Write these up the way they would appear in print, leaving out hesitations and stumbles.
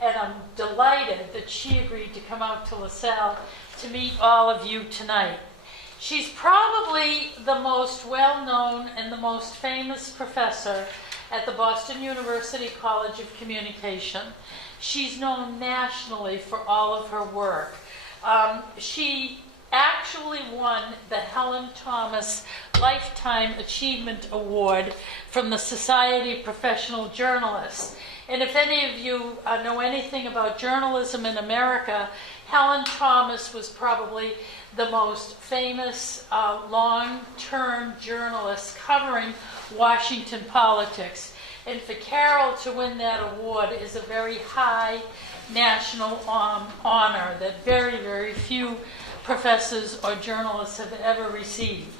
and I'm delighted that she agreed to come out to Lasell to meet all of you tonight. She's probably the most well-known and the most famous professor at the Boston University College of Communication. She's known nationally for all of her work. She actually won the Helen Thomas Lifetime Achievement Award from the Society of Professional Journalists. And if any of you know anything about journalism in America, Helen Thomas was probably the most famous long-term journalist covering Washington politics. And for Caryl to win that award is a very high national honor that very, very few professors or journalists have ever received.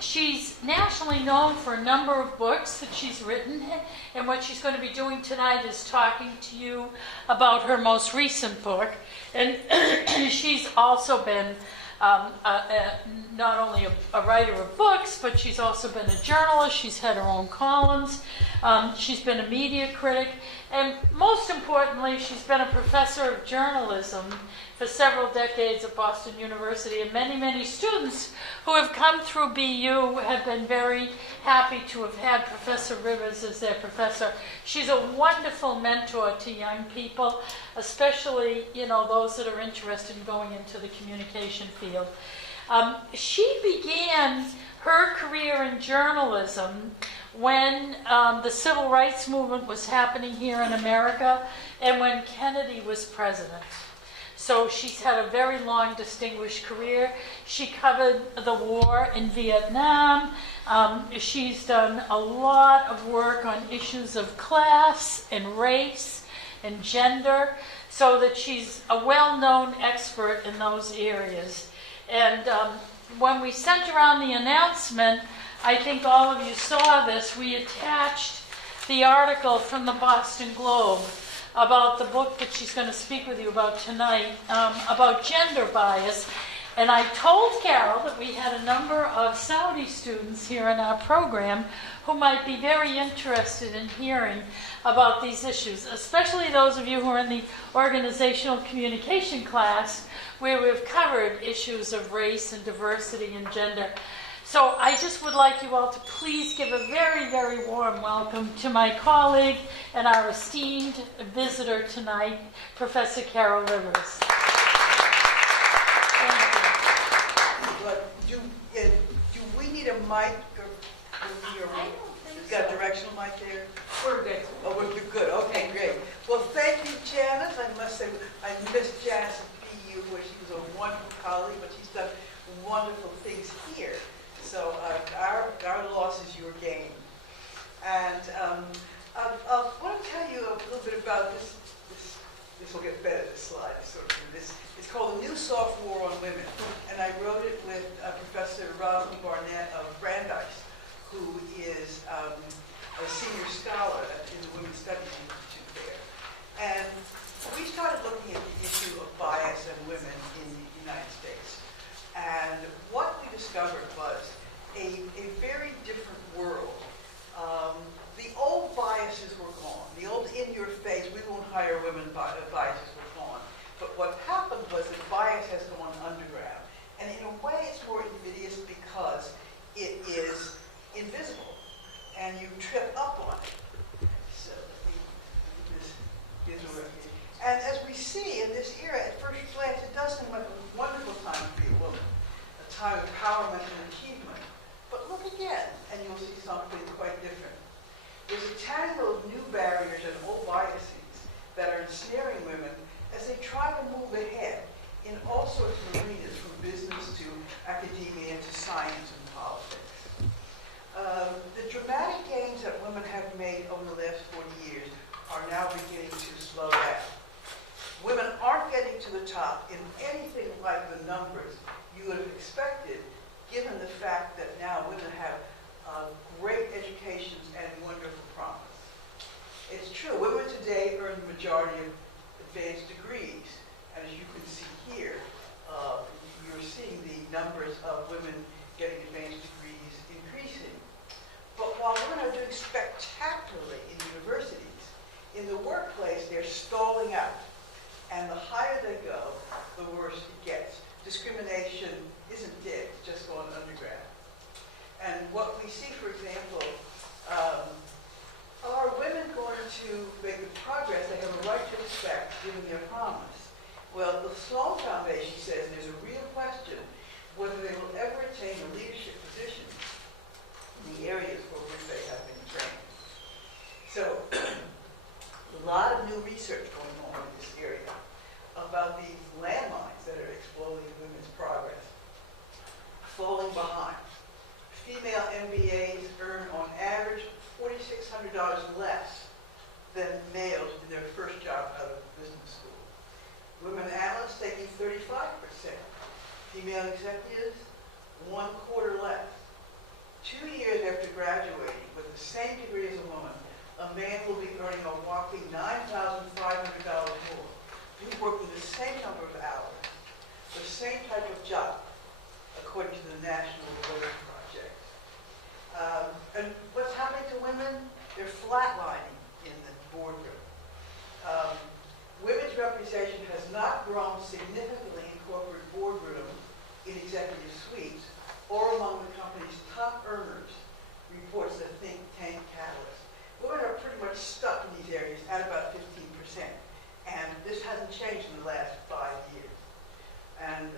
She's nationally known for a number of books that she's written, and what she's going to be doing tonight is talking to you about her most recent book. And she's also been not only a writer of books, but she's also been a journalist. She's had her own columns. She's been a media critic. And most importantly, she's been a professor of journalism for several decades at Boston University. And many, many students who have come through BU have been very happy to have had Professor Rivers as their professor. She's a wonderful mentor to young people, especially, those that are interested in going into the communication field. She began her career in journalism when the civil rights movement was happening here in America and when Kennedy was president. So she's had a very long, distinguished career. She covered the war in Vietnam. She's done a lot of work on issues of class and race and gender, so that she's a well-known expert in those areas. And when we sent around the announcement, I think all of you saw this, we attached the article from the Boston Globe about the book that she's going to speak with you about tonight, about gender bias. And I told Caryl that we had a number of Saudi students here in our program who might be very interested in hearing about these issues, especially those of you who are in the organizational communication class, where we've covered issues of race and diversity and gender. So I just would like you all to please give a very, very warm welcome to my colleague and our esteemed visitor tonight, Professor Caryl Rivers. But do we need a mic? You've got a directional mic there? We're good. Oh, we're good. Okay, great. Well, thank you, Janice. I must say, I missed Janice at BU, where she was a wonderful colleague, but she's done wonderful things here. So our loss is your gain. And I want to tell you a little bit about this. This will get better, this slide. It's called The New Soft War on Women. And I wrote it with Professor Rosalind Barnett of Brandeis, who is a senior scholar in the Women's Studies Institute there. And we started looking at the issue of bias and women in the United States. And what we discovered was a very different world. The old biases were gone. The old in-your-face, we won't hire women biases were gone. But what happened was that bias has gone underground. And in a way, it's more invidious because it is invisible. And you trip up on it. So this gives a refuge. And as we see in this era, at first glance, it does seem like a wonderful time to be a woman. A time of empowerment and achievement. But look again, and you'll see something quite different. There's a tangle of new barriers and old biases that are ensnaring women as they try to move ahead in all sorts of arenas, from business to academia to science and politics. The dramatic gains that women have made over the last 40 years are now beginning to slow down. Women aren't getting to the top in anything like the numbers you would have expected, given the fact that now women have great educations and wonderful promise. It's true, women today earn the majority of advanced degrees, and as you can see here, you're seeing the numbers of women getting advanced degrees increasing. But while women are doing spectacularly in universities, in the workplace, they're stalling out. And the higher they go, the worse it gets. Discrimination isn't dead, it's just gone underground. And what we see, for example, are women going to make progress they have a right to expect given their promise? Well, the Sloan Foundation says there's a real question whether they will ever attain a leadership position in the areas for which they have been trained. So, a lot of new research going on in this area about these landmines that are exploding women's progress. Falling behind. Female MBAs earn on average $4,600 less than males in their first job out of business school. Women analysts taking 35%. Female executives, 1/4 less. 2 years after graduating with the same degree as a woman, a man will be earning a whopping $9,500 more. He's working the same number of hours, the same type of job, according to the National Labor Project. And what's happening to women? They're flatlining in the boardroom. Women's representation has not grown significantly in corporate boardrooms, in executive suites, or among the company's top earners, reports the think tank Catalyst. Women are pretty much stuck in these areas at about 15%. And this hasn't changed in the last 5 years. And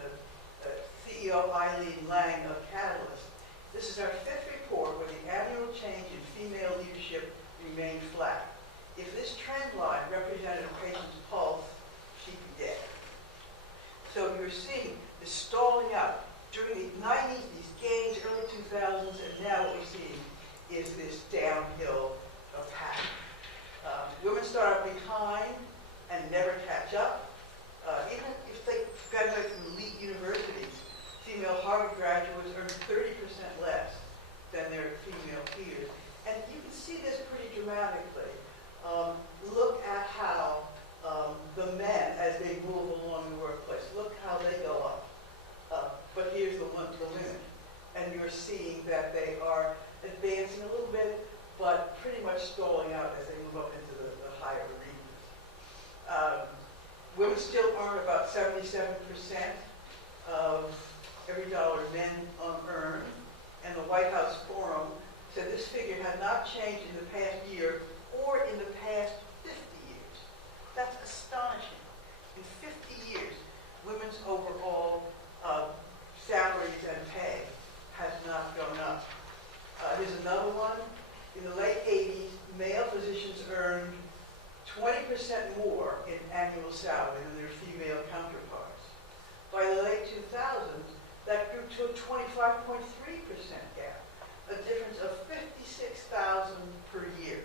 CEO Eileen Lang of Catalyst, this is our 5th report where the annual change in female leadership remained flat. If this trend line represented a patient's pulse, she'd be dead. So you're seeing the stalling out during the 90s, these gains, early 2000s, and now what we're seeing is this downhill pattern. Women start out behind and never catch up. Even if they graduate from elite universities, female Harvard graduates earn 30% less than their female peers. And you can see this pretty dramatically. Look at how the men, as they move along the workplace, look how they go up. But here's the women. And you're seeing that they are advancing a little bit, but pretty much stalling out as they move up into the higher arenas. Women still earn about 77% of every dollar men earn, and the White House Forum said this figure had not changed in the past year or in the past 50 years. That's astonishing. In 50 years, women's overall salaries and pay has not gone up. Here's another one. In the late 80s, male physicians earned 20% more in annual salary than their female counterparts. By the late 2000s, that grew to a 25.3% gap, a difference of $56,000 per year.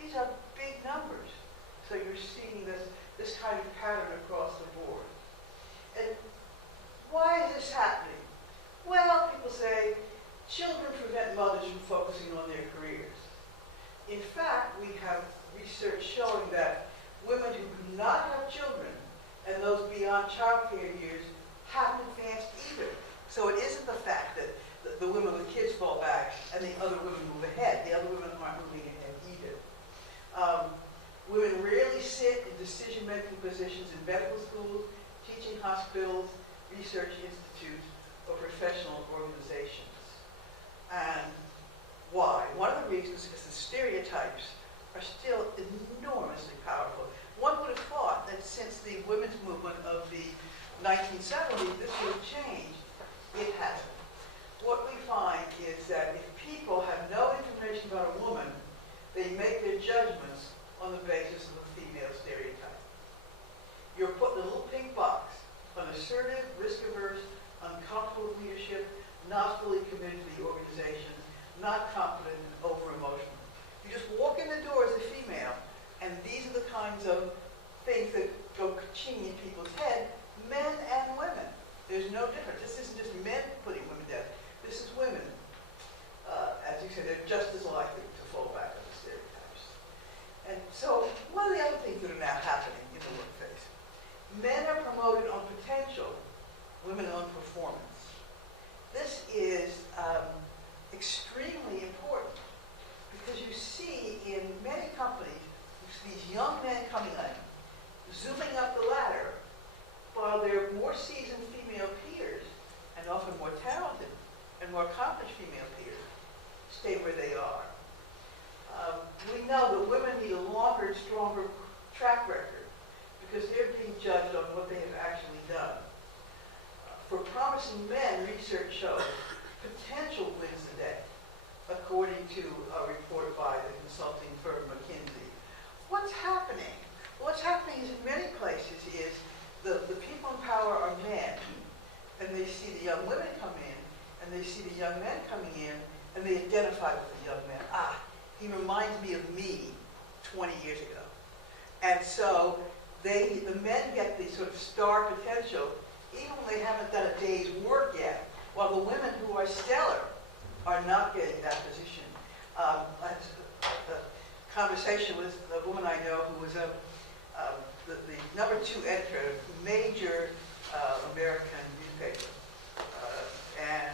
These are big numbers. So you're seeing this kind of pattern across the board. And why is this happening? Well, people say children prevent mothers from focusing on their careers. In fact, we have research showing that women who do not have children and those beyond childcare years haven't advanced either. So it isn't the fact that the women with kids fall back and the other women move ahead. The other women aren't moving ahead either. Women rarely sit in decision-making positions in medical schools, teaching hospitals, research institutes, or professional organizations. And why? One of the reasons is the stereotypes are still enormously powerful. One would have thought that since the women's movement of the 1970s, this would have changed. It hasn't. What we find is that if people have no information about a woman, they make their judgments on the basis of a female stereotype. You're put in a little pink box, unassertive, risk-averse, uncomfortable with leadership, not fully committed to the organization, not confident, and over-emotional. You just walk in the door as a female, and these are the kinds of things that go ka-ching in people's head, men and women. There's no difference. This isn't just men putting women down. This is women. As you said, they're just as likely to fall back on the stereotypes. And so, one of the other things that are now happening in the workplace, men are promoted on potential, women on performance. This is extremely important because you see in many companies, these young stronger track record because they're being judged on what they have actually done. For promising men, research shows potential wins the day, according to a report by the consulting firm McKinsey. What's happening? What's happening is in many places is the people in power are men, and they see the young women come in, and they see the young men coming in, and they identify with the young men. Ah, he reminds me of me 20 years ago. And so the men get the sort of star potential, even when they haven't done a day's work yet, while the women who are stellar are not getting that position. I had a conversation with a woman I know who was the #2 editor of a major American newspaper. And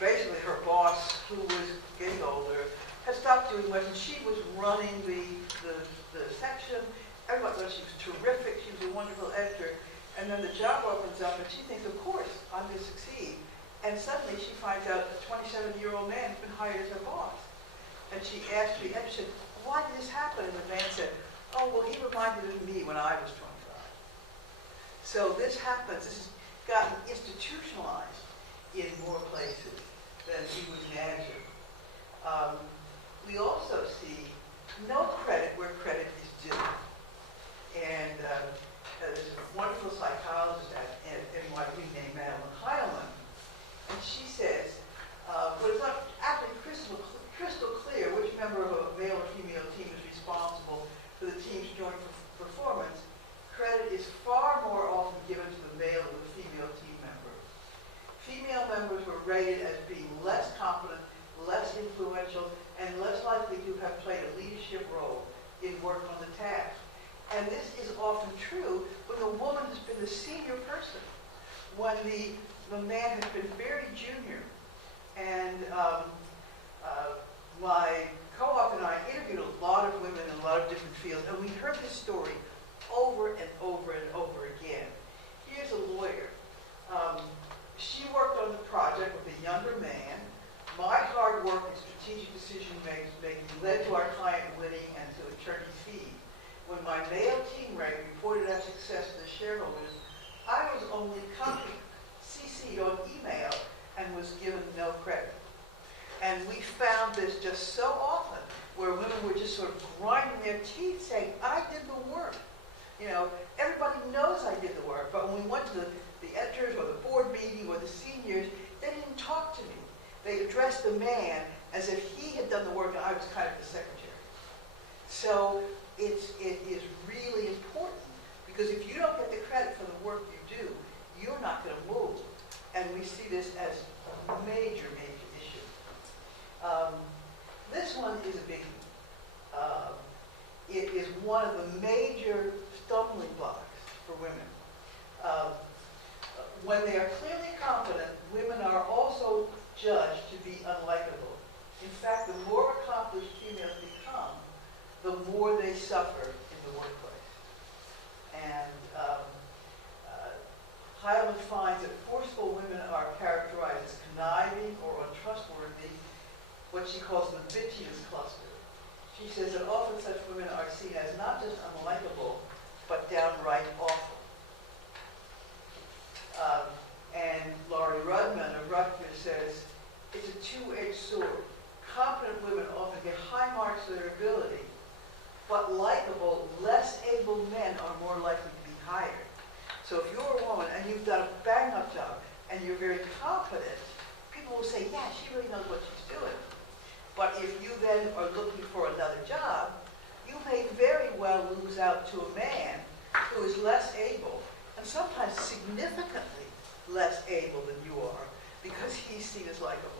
basically her boss, who was getting older, had stopped doing much, and she was running the section. Everybody thought she was terrific. She was a wonderful editor. And then the job opens up, and she thinks, of course, I'm going to succeed. And suddenly she finds out a 27-year-old man has been hired as her boss. And she asked me, and she said, why did this happen? And the man said, oh, well, he reminded me of me when I was 25. So this happens. This has gotten institutionalized in more places than you would imagine. We also see no credit where credit is due. And there's a wonderful psychologist at NYU named Madeline Heilman, and she says, well, it's not absolutely crystal clear which member of a male or female team is responsible for the team's joint performance. Credit is far more often given to the male than the female team member. Female members were rated as being less competent, less influential, and less likely to have played a leadership role in work on the task. And this is often true when the woman has been the senior person, when the man has been very junior. And my co-op and I interviewed a lot of women in a lot of different fields, and we heard this story over and over and over again. Here's a lawyer. She worked on the project with a younger man. My hard work and strategic decision making led to our client winning and to attorney fees. When my male teammate reported our success to the shareholders, I was only CC'd on email and was given no credit. And we found this just so often, where women were just sort of grinding their teeth saying, I did the work. You know, everybody knows I did the work, but when we went to the editors or the board meeting or the seniors, they didn't talk to me. They addressed the man as if he had done the work and I was kind of the secretary. So it is really important, because if you don't get the credit for the work you do, you're not going to move. And we see this as a major, major issue. This one is a biggie. It is one of the major stumbling blocks for women. When they are clearly competent, women are also judged to be unlikable. In fact, the more accomplished females become, the more they suffer in the workplace. And Heilman finds that forceful women are characterized as conniving or untrustworthy, what she calls the bitchiness cluster. She says that often such women are seen as not just unlikable, but downright awful. And Laurie Rudman of Rutgers says, it's a two-edged sword. Competent women often get high marks for their ability, but likable, less able men are more likely to be hired. So if you're a woman and you've done a bang-up job and you're very competent, people will say, yeah, she really knows what she's doing. But if you then are looking for another job, you may very well lose out to a man who is less able, and sometimes significantly less able than you are, because he's seen as likable.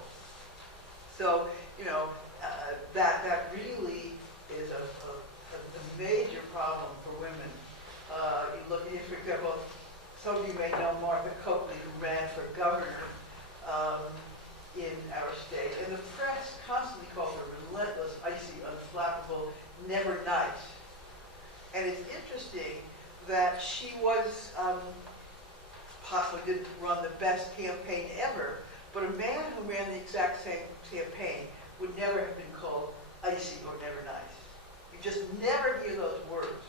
So, you know, that really is a major problem for women. You look at, for example, some of you may know Martha Copley, who ran for governor in our state, and the press constantly called her relentless, icy, unflappable, never nice. And it's interesting that she was possibly didn't run the best campaign ever, but a man who ran the exact same campaign would never have been called icy or never nice. just never hear those words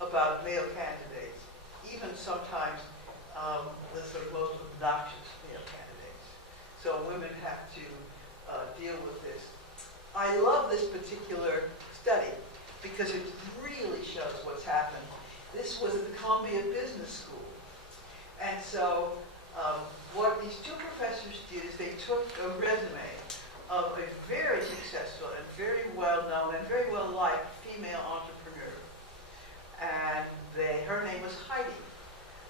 about male candidates, even sometimes the sort of most obnoxious male candidates. So women have to deal with this. I love this particular study because it really shows what's happened. This was at the Columbia Business School. And so what these two professors did is they took a resume of a very successful and very well-known and very well-liked female entrepreneur. And her name was Heidi.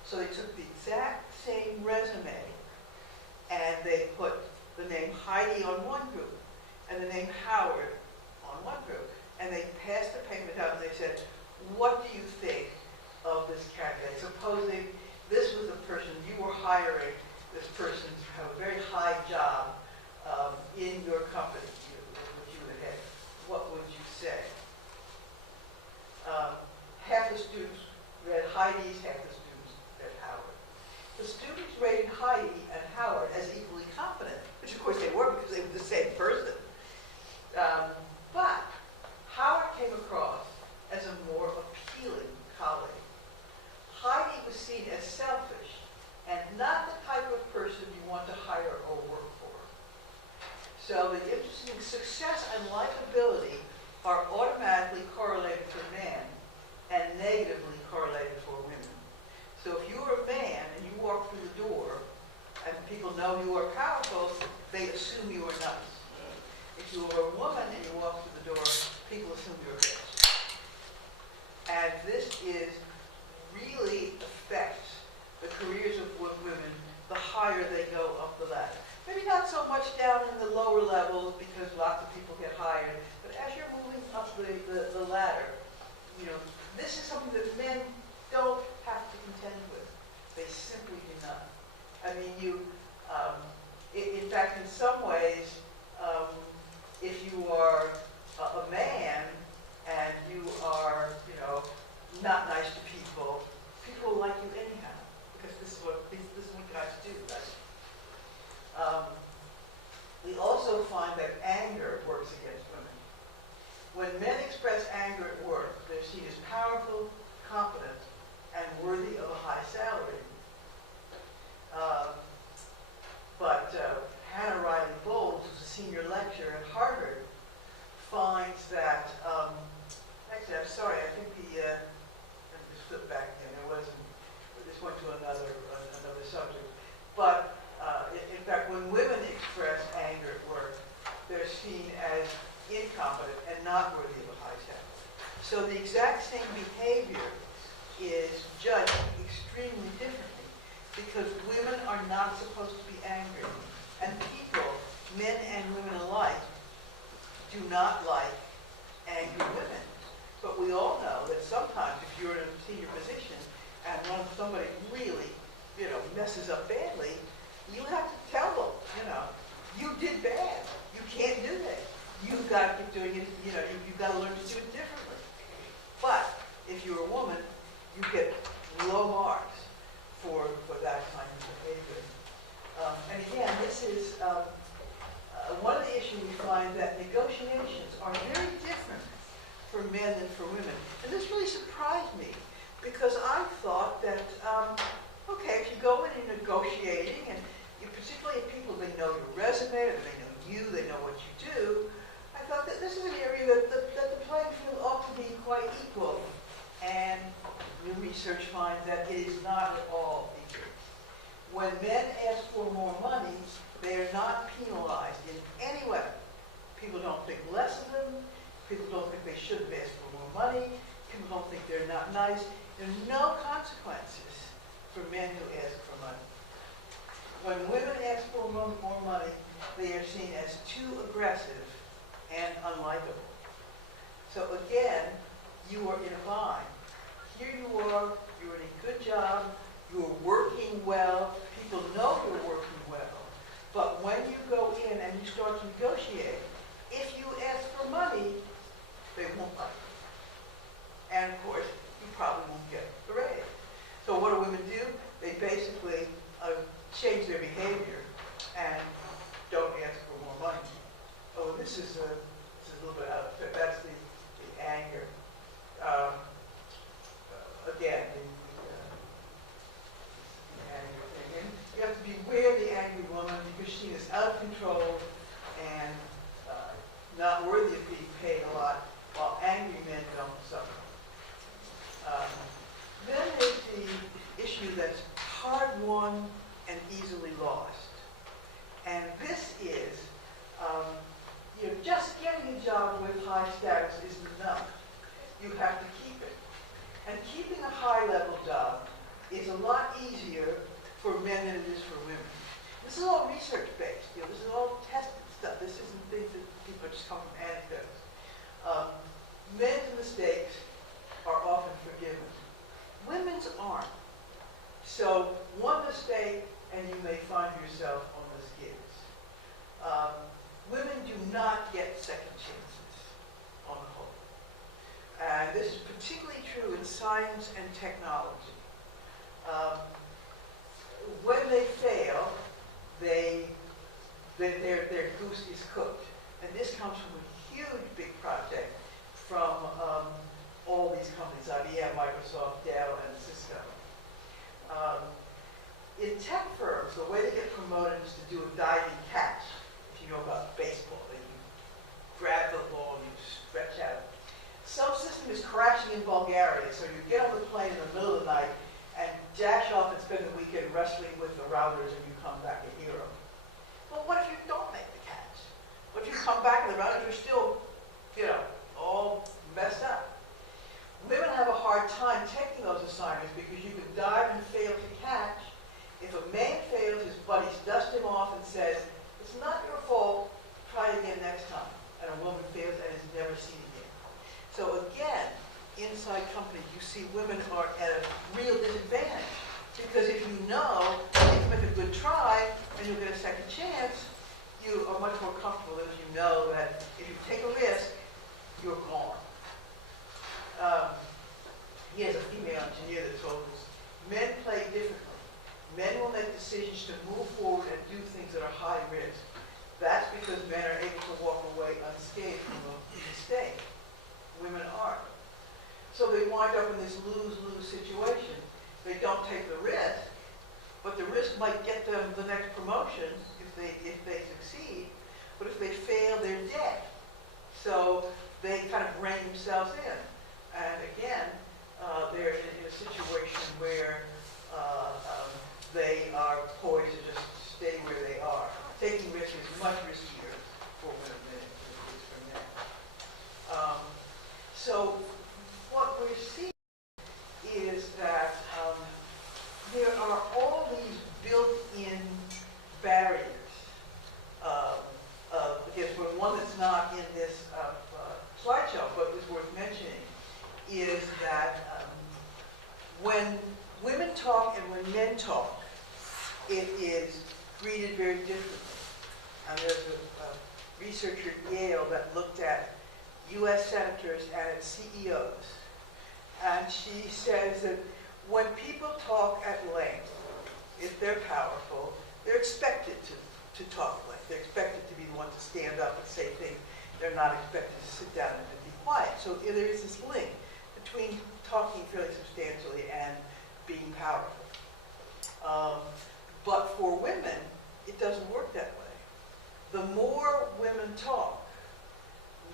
So they took the exact same resume and they put the name Heidi on one group and the name Howard on one group. And they passed the payment out and they said, what do you think of this candidate? Supposing this was the person, you were hiring this person to have a very high job in your company, which you would have. What would you say? Half the students read Heidi's, half the students read Howard. The students rated Heidi and Howard as equally competent, which of course they were because they were the same person. But Howard came across as a more appealing colleague. Heidi was seen as selfish and not the type of person you want to hire or work for. So the interesting success and likability are automatically correlated for men and negatively correlated for women. So if you're a man and you walk through the door and people know you are powerful, they assume you are nice. If you are a woman and you walk through the door, people assume you're rich. And this really affects the careers of women the higher they go up the ladder. Maybe not so much down in the lower levels because lots of people get hired, but as you're moving up the ladder, you know, this is something that men don't have to contend with. They simply do not. I mean, in fact, in some ways, if you are a man and you are, you know, not nice to people, people will like you anyhow because this is what guys do, right? We also find that anger works against women. When men express anger at work, they're seen as powerful, competent, and worthy of a high salary. But Hannah Riley Bowles, who's a senior lecturer at Harvard, finds that, actually, I'm sorry, I think let me just flip back again. This went to another subject. But in fact, when women express anger at work, they're seen as incompetent and not worthy of a high salary. So the exact same behavior is judged extremely differently because women are not supposed to be angry. And people, men and women alike, do not like angry women. But we all know that sometimes if you're in a senior position and somebody really, you know, messes up badly, you have to tell them, you know, you did bad. You can't do that. You've got to keep doing it, you know, you've got to learn to do it differently. But if you're a woman, you get low marks for that kind of behavior. And again, this is one of the issues we find that negotiations are very different for men than for women. And this really surprised me because I thought that, okay, if you go in and you're negotiating, and you particularly if people, they know your resume, or they know you, they know what you do, I thought that this is an area that the playing field ought to be quite equal. And new research finds that it is not at all equal. When men ask for more money, they are not penalized in any way. People don't think less of them. People don't think they should have asked for more money. People don't think they're not nice. There are no consequences for men who ask for money. When women ask for more money, they are seen as too aggressive and unlikable. So again, you are in a bind. Here you are, you're in a good job, you're working well, people know you're working well. But when you go in and you start to negotiate, if you ask for money, they won't like it. And of course, you probably won't get a raise. So what do women do? They basically change their behavior and don't ask for more money. Oh, this is a little bit out of fit. That's the anger. you have to keep it. And keeping a high-level job is a lot easier for men than it is for women. This is all research-based. You know, this is all tested stuff. This isn't things that people just come from anecdotes. Men's mistakes are often forgiven. Women's aren't. So one mistake and you may find yourself on the skids. Women do not get second chances on the whole. And this is particularly true in science and technology. When they fail, their goose is cooked. And this comes from a huge, big project from all these companies, IBM, Microsoft, Dell, and Cisco. In tech firms, the way they get promoted is to do a diving catch. If you know about baseball, that you grab the ball and you stretch out. Some system is crashing in Bulgaria, so you get on the plane in the middle of the night and dash off and spend the weekend wrestling with the routers and you come back a hero. Well, what if you don't make the catch? What if you come back and the routers are still, you know, all messed up? Women have a hard time taking those assignments because you can dive and fail to catch. If a man fails, his buddies dust him off and says, it's not your fault, try again next time. And a woman fails and is never seen again. So again, inside companies, you see women are at a real disadvantage. Because if you know that you can make a good try and you'll get a second chance, you are much more comfortable if you know that if you take a risk, you're gone. Here's a female engineer that told us, men play differently. Men will make decisions to move forward and do things that are high risk. That's because men are able to walk away unscathed from a mistake. Women aren't. So they wind up in this lose-lose situation. They don't take the risk, but the risk might get them the next promotion if they succeed. But if they fail, they're dead. So they kind of rein themselves in. And again, they're in a situation where they are poised to just stay where they are. Taking risks is much riskier for women than it is for men. So what we're seeing is that there are all these built-in barriers. Because one that's not in this slideshow, but is worth mentioning, is that when women talk and when men talk, it is greeted very differently. And there's a researcher at Yale that looked at U.S. senators and its CEOs. And she says that when people talk at length, if they're powerful, they're expected to talk at length. They're expected to be the one to stand up and say things. They're not expected to sit down and be quiet. So there is this link between talking fairly substantially and being powerful. But for women, it doesn't work that way. The more women talk,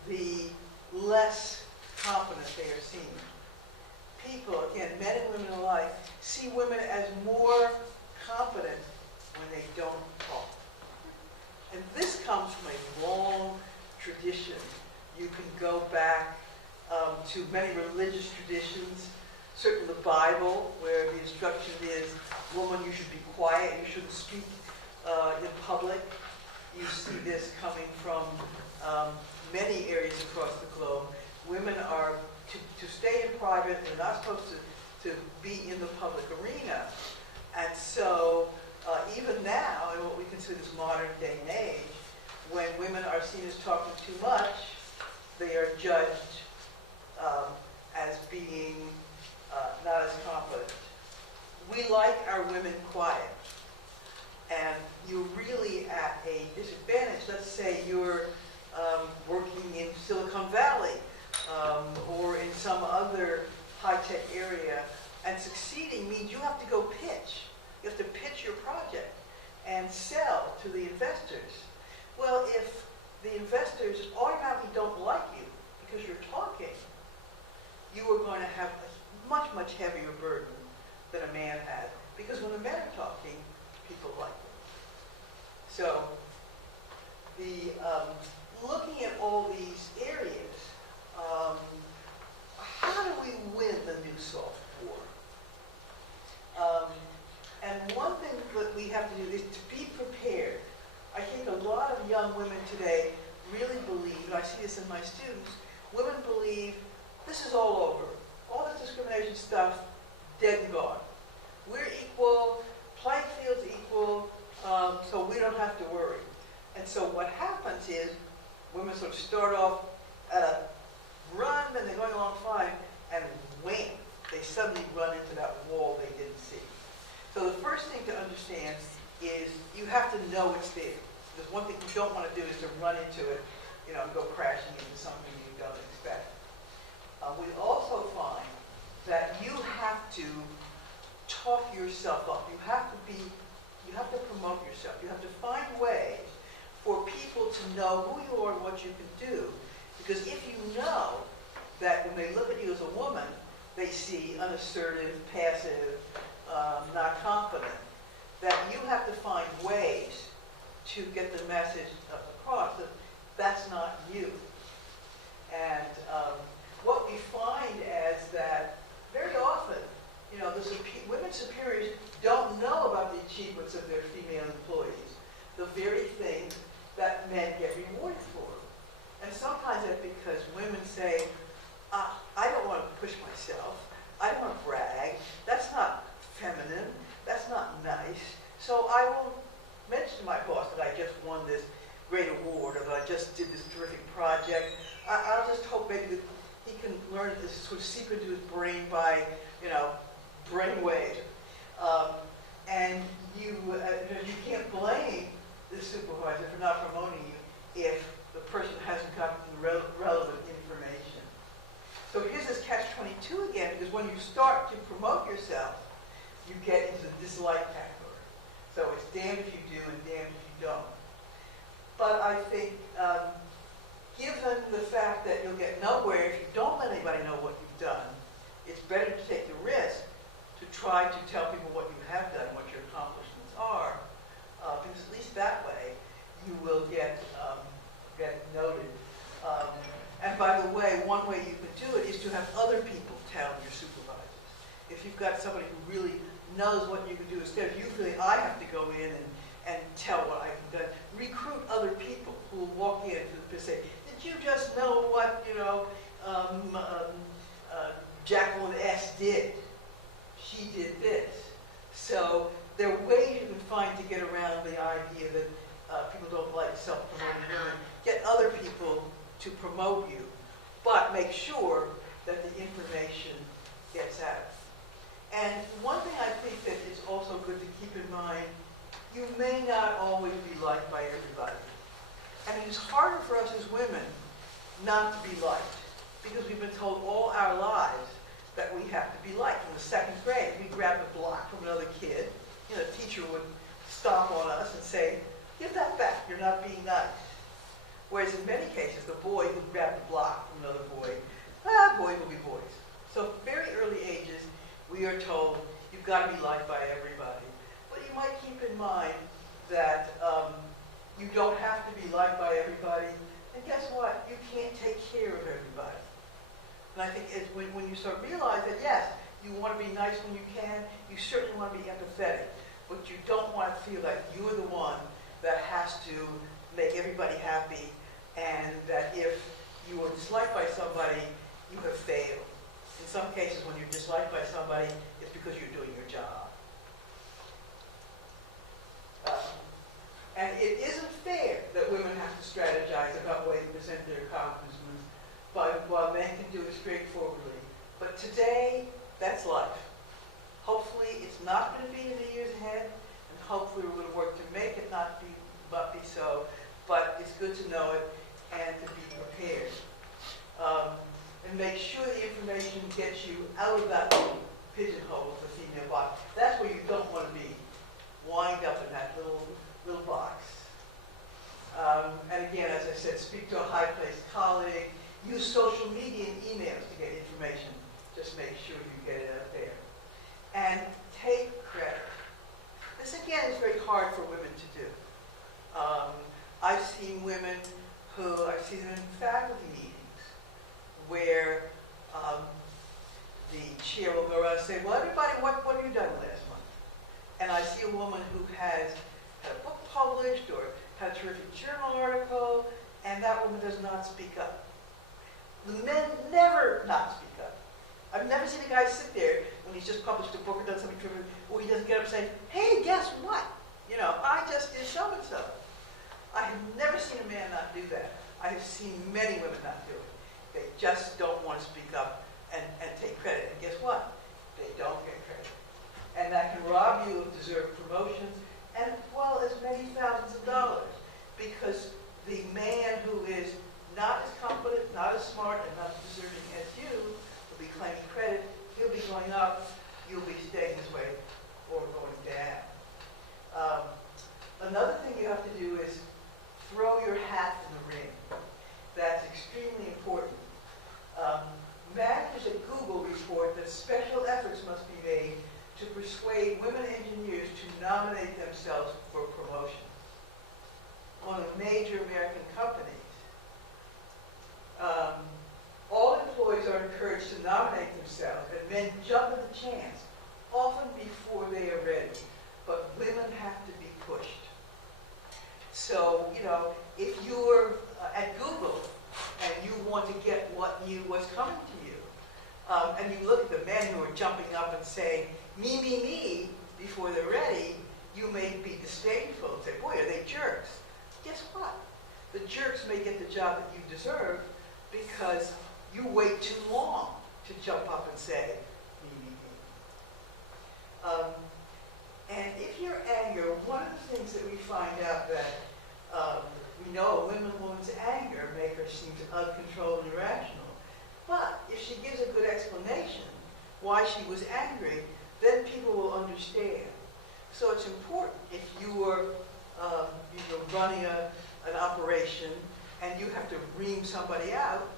the less confident they are seen. People, again, men and women alike, see women as more confident when they don't talk. And this comes from a long tradition. You can go back to many religious traditions, certainly the Bible, where the instruction is, woman, you should be quiet, you shouldn't speak in public. You see this coming from many areas across the globe. Women are to stay in private, they're not supposed to be in the public arena. And so even now, in what we consider this modern day and age, when women are seen as talking too much, they are judged as being not as confident. We like our women quiet. And you're really at a disadvantage. Let's say you're working in Silicon Valley or in some other high-tech area, and succeeding means you have to go pitch. You have to pitch your project and sell to the investors. Well, if the investors automatically don't like you because you're talking, you are going to have a much, much heavier burden than a man has. Because when the men are talking, people like them. So, looking at all these areas, and my students, women believe this is all over. All this discrimination stuff, dead and gone. We're equal, playing field's equal, so we don't have to worry. And so what happens is women sort of start off at a run, and they're going along fine, and wham, they suddenly run into that wall they didn't see. So the first thing to understand is you have to know it's there. Because one thing you don't want to do is to run into it, and go crashing into something you don't expect. We also find that you have to talk yourself up. You have to promote yourself. You have to find ways for people to know who you are and what you can do. Because if you know that when they look at you as a woman, they see unassertive, passive, not confident, that you have to find ways to get the message across that that's not you. And what we find is that very often, the women superiors don't know about the achievements of their female employees, the very things that men get rewarded for. And sometimes that's because women say, I don't want to push myself, I don't want to brag, that's not feminine, that's not nice, so I won't mention to my boss that I just won this great award or that I just did this terrific project. I'll just hope maybe that he can learn this sort of secret to his brain by, brain waves. And you can't blame the supervisor for not promoting you if the person hasn't gotten relevant information. So here's this catch-22 again, because when you start to promote yourself, you get into the dislike category. So it's damned if you do and damned if you don't. But I think, given the fact that you'll get nowhere if you don't let anybody know what you've done, it's better to take the risk to try to tell people what you have done, what your accomplishments are, because at least that way you will get noted. And by the way, one way you can do it is to have other people tell your supervisors. If you've got somebody who really knows what you can do, instead of you feeling I have to go in and tell what I can do, recruit other people who will walk in and say, did you just know what, Jacqueline S. did? She did this. So there are ways you can find to get around the idea that people don't like self-promoting women. Get other people to promote you, but make sure that the information gets out. And one thing I think that is also good to keep in mind, you may not always be liked by everybody. And it is harder for us as women not to be liked, because we've been told all our lives that we have to be liked. In the second grade, we grabbed a block from another kid. The teacher would stomp on us and say, give that back, you're not being nice. Whereas in many cases, the boy who grabbed the block from another boy, boys will be boys. So very early ages, we are told you've got to be liked by everybody. But you might keep in mind that you don't have to be liked by everybody. And guess what? You can't take care of everybody. And I think it's when you start to realize that, yes, you want to be nice when you can, you certainly want to be empathetic, but you don't want to feel like you're the one that has to make everybody happy, and that if you were disliked by somebody, you have failed. In some cases, when you're disliked by somebody, it's because you're doing your job. And it isn't fair that women have to strategize about ways to present their accomplishments, while men can do it straightforwardly. But today, that's life. Hopefully, it's not going to be in the years ahead, and hopefully we're going to work to make it not be so. But it's good to know it and to be prepared. And make sure the information gets you out of that little pigeonhole of the female box. That's where you don't want to be, wind up in that little box. And again, as I said, speak to a high-placed colleague. Use social media and emails to get information. Just make sure you get it out there. And take credit. This, again, is very hard for women to do. I've seen women I've seen them in faculty meetings where the chair will go around and say, well, everybody, what have you done last month? And I see a woman who has had a book published or had a terrific journal article, and that woman does not speak up. The men never not speak up. I've never seen a guy sit there when he's just published a book or done something trivial, where he doesn't get up and say, hey, guess what? You know, I just did so-and-so. I have never seen a man not do that. I have seen many women not do it. They just don't want to speak up and take credit. And guess what? They don't get credit. And that can rob you of deserved promotions and, well, as many thousands of dollars. Because the man who is not as competent, not as smart, and not as deserving as you will be claiming credit. He'll be going up. You'll be staying this way or going down. Another thing you have to do is throw your hat in the ring. That's extremely important. Managers at Google report that special efforts must be made to persuade women engineers to nominate themselves for promotion. One of major American companies, all employees are encouraged to nominate themselves, and men jump at the chance, often before they are ready. But women have to be pushed. So, you know, if you're at Google and you want to get what's coming to you, and you look at the men who are jumping up and saying, me, before they're ready, you may be disdainful and say, boy, are they jerks? Guess what? The jerks may get the job that you deserve because you wait too long to jump up and say, me. And if you're angry, one of the things that we find out that we know a woman's anger makes her seem uncontrolled and irrational. But if she gives a good explanation why she was angry, then people will understand. So it's important if you are running an operation and you have to ream somebody out,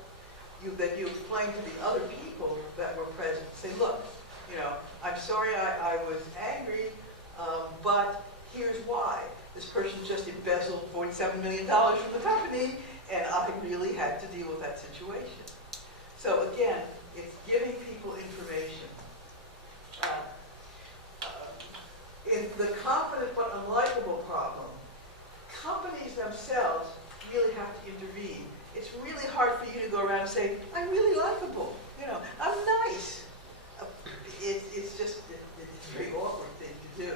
that you explain to the other people that were present. Say, look, you know, I'm sorry I was angry, but here's why. This person just embezzled $47 million from the company, and I really had to deal with that situation. So again, it's giving people information. In the competent but unlikable problem, companies themselves really have to intervene. It's really hard for you to go around and say, I'm really likable, you know, I'm nice. It's just a very awkward thing to do.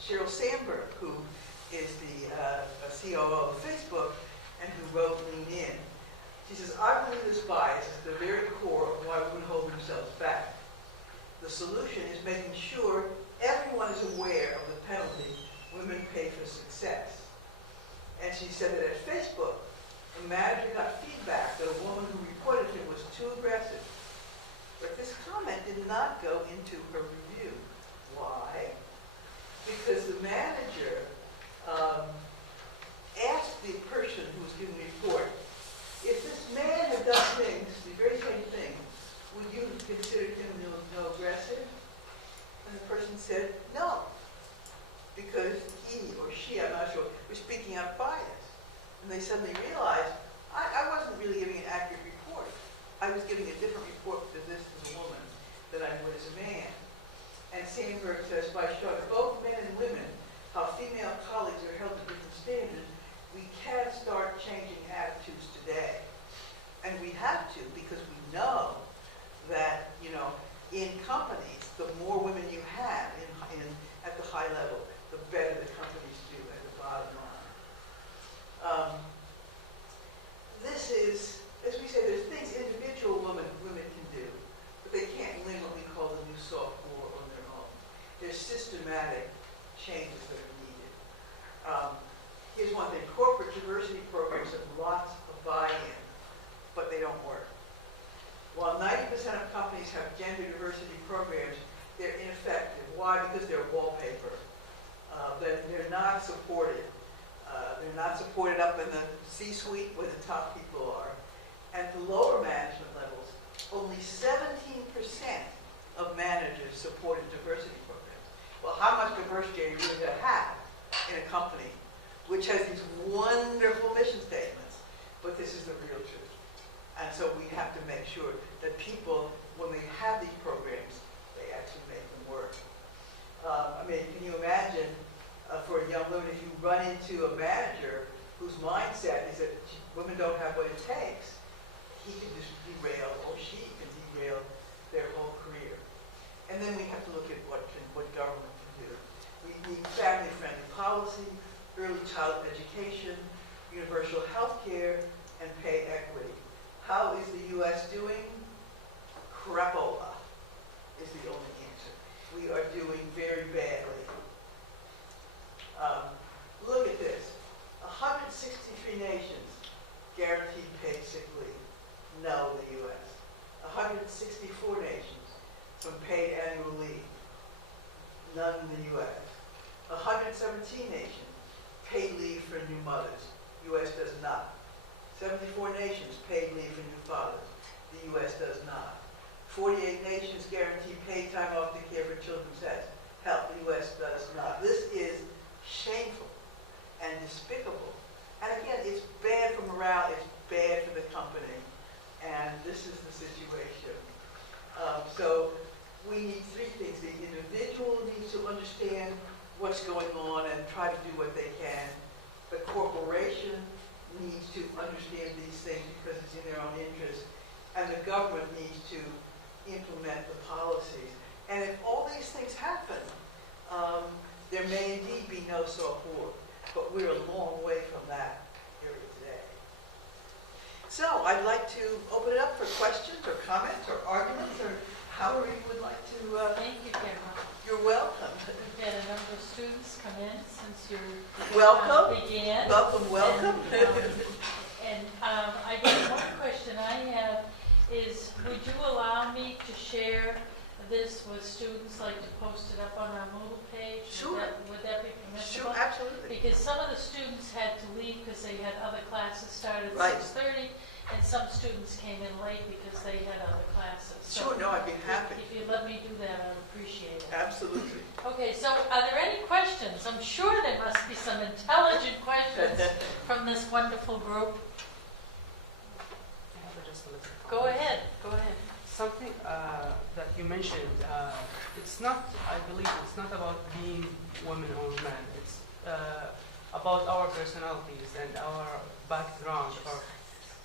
Sheryl Sandberg, who is the COO of Facebook and who wrote Lean In, she says, I believe this bias is the very core of why women hold themselves back. The solution is making sure everyone is aware of the penalty women pay for success. And she said that at Facebook, a manager got feedback that a woman who reported him was too aggressive. But this comment did not go into her review. Why? Because the manager asked the person who was giving the report, if this man had done things, the very same thing, would you have considered him no aggressive? And the person said, no. Because he or she, I'm not sure, was speaking out of bias. And they suddenly realized, I wasn't really giving an accurate report. I was giving a different report to this as a woman than I would as a man. And Sandberg says, by showing both men and women how female colleagues are held to different standards, we can start changing attitudes today. And we have to, because we know that, you know, in companies, the more women you have at the high level, the better the companies do at the bottom line. This is, as we say, there's things individual women can do, but they can't win what we call the new soft war on their own. There's systematic changes that are needed. Here's one thing. Corporate diversity programs have lots of buy-in, but they don't work. While 90% of companies have gender diversity programs, they're ineffective. Why? Because they're wallpaper. They're not supported. They're not supported up in the C-suite where the top people are. At the lower management levels, only 17% of managers supported diversity programs. Well, how much diversity are you really going to have in a company which has these wonderful mission statements? But this is the real truth. And so we have to make sure that people, when they have these programs, they actually make them work. I mean, can you imagine for a young woman if you run into a manager whose mindset is that women don't have what it takes? And then we have to look at what government can do. We need family-friendly policy, early childhood education, universal health care, and pay equity. How is the U.S. doing? Crapola is the only answer. We are doing very badly. Look at this. 163 nations guaranteed paid sick leave. No, the U.S. 164 nations from paid annual leave. None in the U.S. 117 nations paid leave for new mothers. U.S. does not. 74 nations paid leave for new fathers. The U.S. does not. 48 nations guarantee paid time off to care for children's health. The U.S. does not. This is shameful and despicable. And again, it's bad for morale, it's bad for the company, and this is the situation. So we need three things. The individual needs to understand what's going on and try to do what they can. The corporation needs to understand these things because it's in their own interest. And the government needs to implement the policies. And if all these things happen, there may indeed be no soft war. But we're a long way from that area today. So I'd like to open it up for questions or comments or arguments or however you would like to. Thank you, Caryl. You're welcome. We've had a number of students come in since your Welcome. began. Welcome. And I guess one question I have is, would you allow me to share this with students, like to post it up on our Moodle page? Sure. Would that be permissible? Sure, absolutely. Because some of the students had to leave because they had other classes started at Right. 6:30, and some students came in late because they had other classes. So Sure, no, I'd be happy. if you let me do that, I'd appreciate it. Absolutely. Okay, so are there any questions? I'm sure there must be some intelligent questions from this wonderful group. Go ahead, go ahead. Something that you mentioned, it's not, I believe it's not about being women or men. It's about our personalities and our background or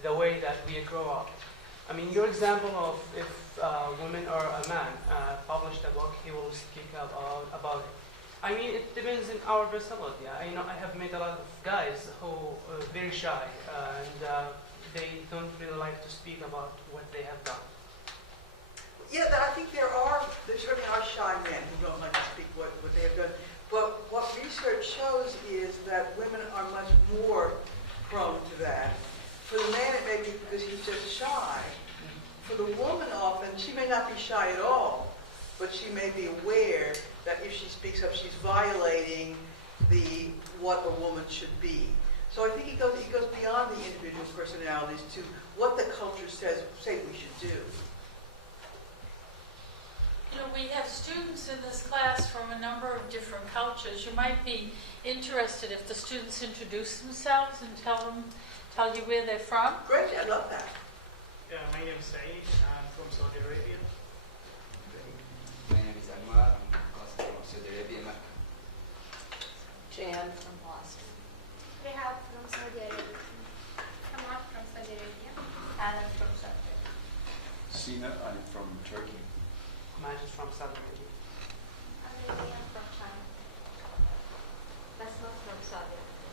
the way that we grow up. I mean, your example of if a woman or a man published a book, he will speak about it. I mean, it depends on our personality. I know I have met a lot of guys who are very shy and they don't really like to speak about what they have done. Yeah, I think there certainly are shy men who don't like to speak what they have done. But what research shows is that women are much more prone to that. For the man, it may be because he's just shy. For the woman, often, she may not be shy at all, but she may be aware that if she speaks up, she's violating what a woman should be. So I think it goes beyond the individual personalities to what the culture say we should do. You know, we have students in this class from a number of different cultures. You might be interested if the students introduce themselves and tell you where they're from. Great, I love that. Yeah, my name is Saeed. I'm from Saudi Arabia. My name is Anwar. I'm also from Saudi Arabia. Jan from Boston. Rehab from Saudi Arabia. Kamal from Saudi Arabia. Alan from Saudi Arabia. Sina, I'm from Turkey. Majid from Saudi Arabia. Amelia from China. Basma from Saudi Arabia.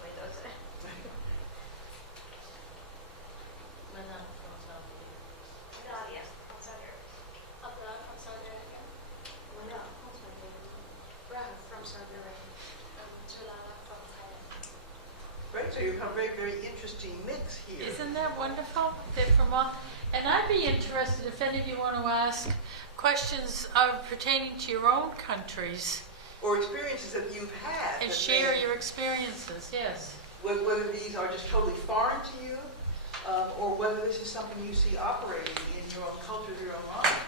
My daughter. Manan from South Korea. Dalia from Saudi Arabia. Abdullah from Saudi Arabia. Wala from Saudi Arabia. Rahab from Saudi Arabia. Jalala from Thailand. Great, so you have a very, very interesting mix here. Isn't that wonderful? They're from all, and I'd be interested if any of you want to ask questions pertaining to your own countries Or experiences that you've had. and that share may- your experiences. Yes. whether these are just totally foreign to you, or whether this is something you see operating in your own culture, your own life.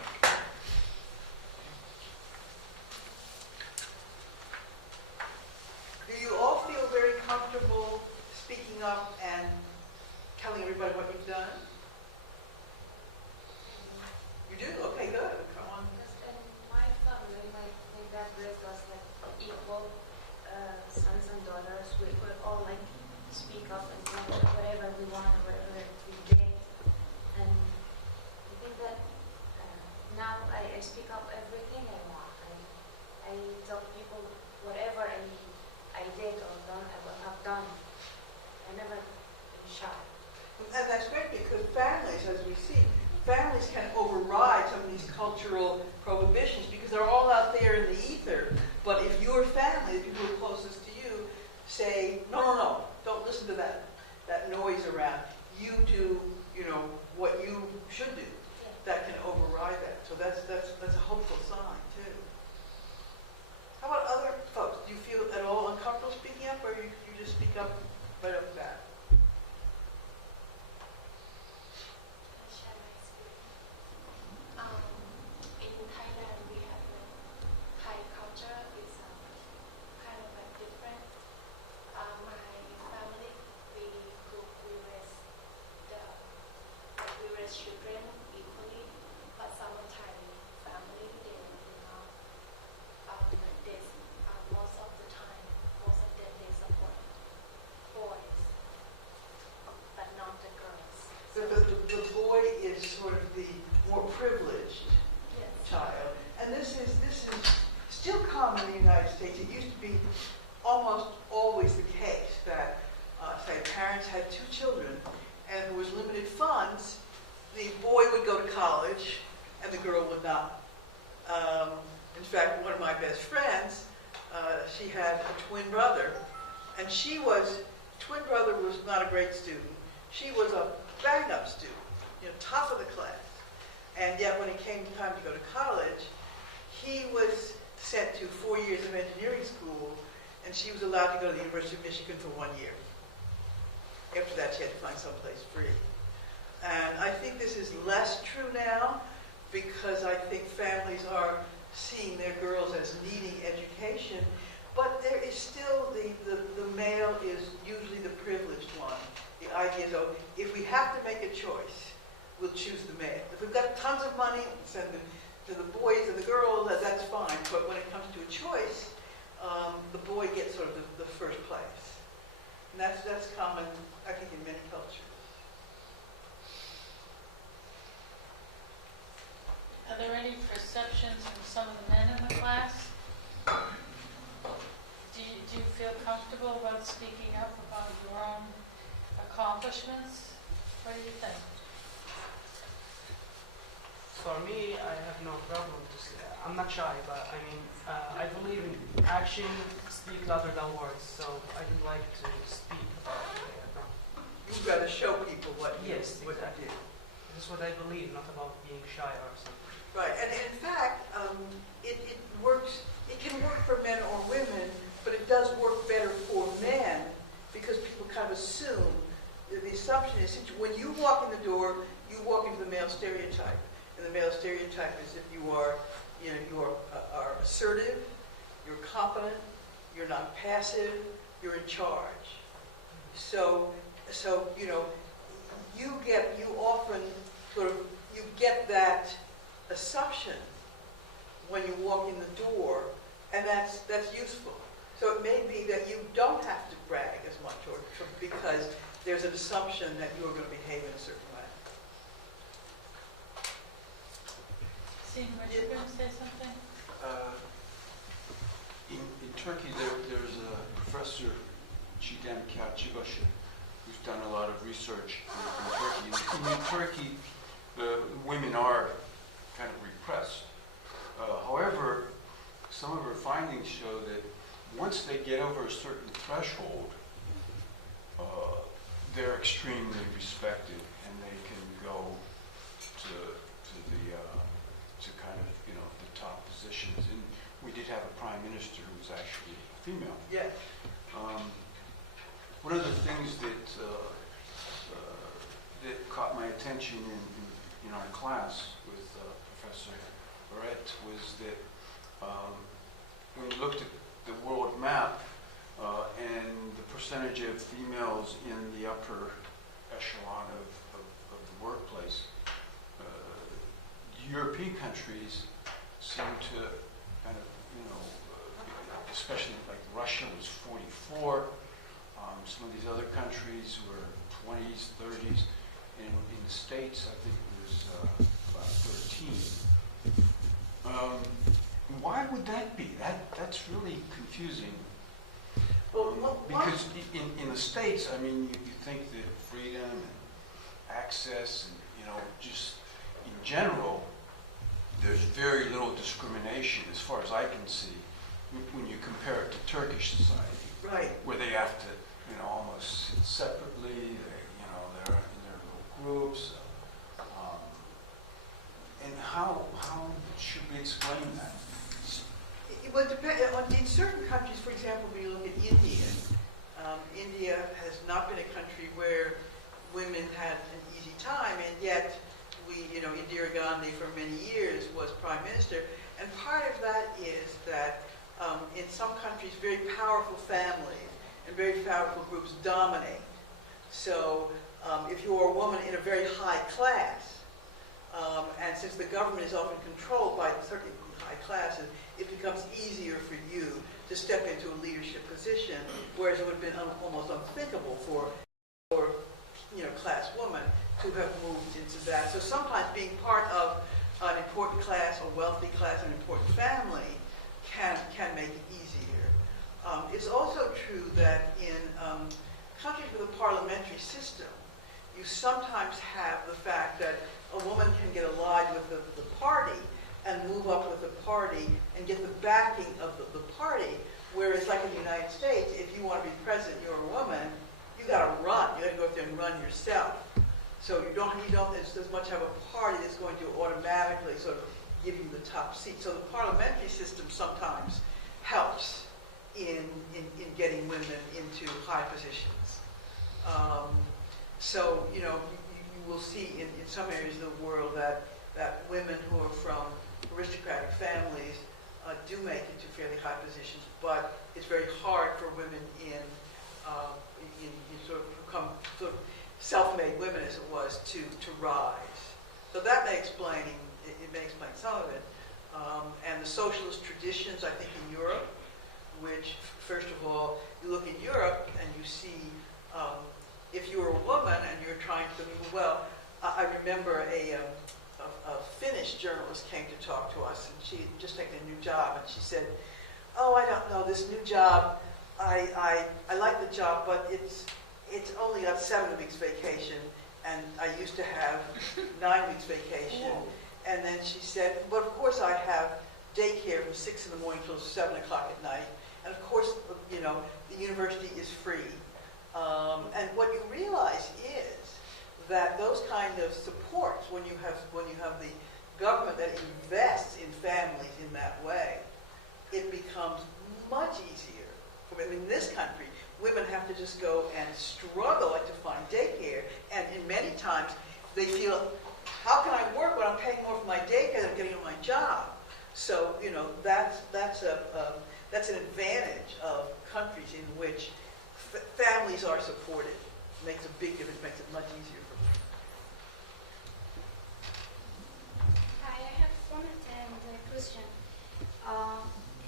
Do you all feel very comfortable speaking up and telling everybody what you've done? You do? Okay, good. Come on. Because in my family, my dad raised us like equal sons and daughters. We would all like speak up and do whatever we want and whatever we did. And I think that speak up everything I want. I tell people whatever I did or done, I will have done. I never been shy. And that's great because families, as we see, families can override some of these cultural prohibitions because they're all out there in the ether. But if your family, the people who are closest to you, say, no, no, no, don't listen to that noise around. You do, what you should do. That can override that. So that's a hopeful sign too. How about other folks? Do you feel at all uncomfortable speaking up, or you just speak up right off the bat? Share my experience. In Thailand, we have Thai culture is kind of different. My family, we raise children equally, but some of Thai family they most of them they support boys, but not the girls. The boy is sort of the more privileged Yes. child, and this is still common in the United States. It used to be almost always the case that, say, parents had two children, and if there was limited funds, the boy would go to college, and the girl would not. In fact, one of my best friends, she had a twin brother, and twin brother was not a great student. She was a bang-up student, top of the class. And yet when it came time to go to college, he was sent to 4 years of engineering school, and she was allowed to go to the University of Michigan for 1 year. After that, she had to find someplace free. And I think this is less true now, because I think families are seeing their girls as needing education, but there is still the male is usually the privileged one. The idea is, if we have to make a choice, we'll choose the male. If we've got tons of money, we'll send them to the boys and the girls, that's fine. But when it comes to a choice, the boy gets sort of the first place. And that's common, I think, in many cultures. Are there any perceptions from some of the men in the class? Do you feel comfortable about speaking up about your own accomplishments? What do you think? For me, I have no problem to say. I'm not shy, but I believe in action speak louder than words, so I would like to speak about it. You'd rather show people what you Yes, what exactly. you do. This is what I believe, not about being shy or something. Right, and in fact, it works. It can work for men or women, but it does work better for men because people kind of assume. The assumption is when you walk in the door, you walk into the male stereotype, and the male stereotype is if you are assertive, you're competent, you're not passive, you're in charge. So you often sort of get that assumption when you walk in the door, and that's useful. So it may be that you don't have to brag as much, or because there's an assumption that you're going to behave in a certain way. Sean, were you going to say something? In Turkey, there's a professor, Çiğdem Kağıtçıbaşı, who's done a lot of research in Turkey. In Turkey, women are kind of repressed. However, some of her findings show that once they get over a certain threshold, they're extremely respected, and they can go to kind of the top positions. And we did have a prime minister who was actually a female. Yes. One of the things that caught my attention in our class with Professor Barrett was that when we looked at the world map and the percentage of females in the upper echelon of the workplace, European countries seem to kind of, especially like Russia was 44, some of these other countries were 20s, 30s, and in the States I think it was about 13. Why would that be? That's really confusing. Well, Because in the States, I mean, you think that freedom and access and, just in general, there's very little discrimination as far as I can see when you compare it to Turkish society, right. where they have to, almost sit separately, they're in their little groups. And how should we explain that? Well, in certain countries, for example, when you look at India, India has not been a country where women had an easy time, and yet Indira Gandhi for many years was prime minister. And part of that is that in some countries, very powerful families and very powerful groups dominate. So if you are a woman in a very high class, and since the government is often controlled by certain high classes, it becomes easier for you to step into a leadership position, whereas it would have been almost unthinkable for class woman to have moved into that. So sometimes being part of an important class, a wealthy class, an important family can make it easier. It's also true that in countries with a parliamentary system, you sometimes have the fact that a woman can get allied with the party and move up with the party and get the backing of the party, whereas like in the United States, if you want to be president, you're a woman, you got to run. You got to go up there and run yourself. So you don't as much have a party that's going to automatically sort of give you the top seat. So the parliamentary system sometimes helps in getting women into high positions. So you will see in some areas of the world that women who are from aristocratic families do make it to fairly high positions, but it's very hard for women in sort of become sort of self-made women, as it was, to rise. So that may explain some of it. And the socialist traditions, I think, in Europe, which, first of all, you look in Europe and you see if you're a woman and you're trying to do well. I remember a Finnish journalist came to talk to us, and she had just taken a new job, and she said, "Oh, I don't know, this new job, I like the job, but it's only got 7 weeks vacation, and I used to have 9 weeks vacation." Whoa. And then she said, "But of course I have daycare from 6 in the morning till 7 o'clock at night, and of course, the university is free." And what you realize is that those kind of supports, when you have the government that invests in families in that way, it becomes much easier. In this country, women have to just go and struggle to find daycare, and in many times they feel, how can I work when I'm paying more for my daycare than I'm getting on my job? So that's an advantage of countries in which families are supported. It makes a big difference, makes it much easier for them. Hi, I have a comment and a question.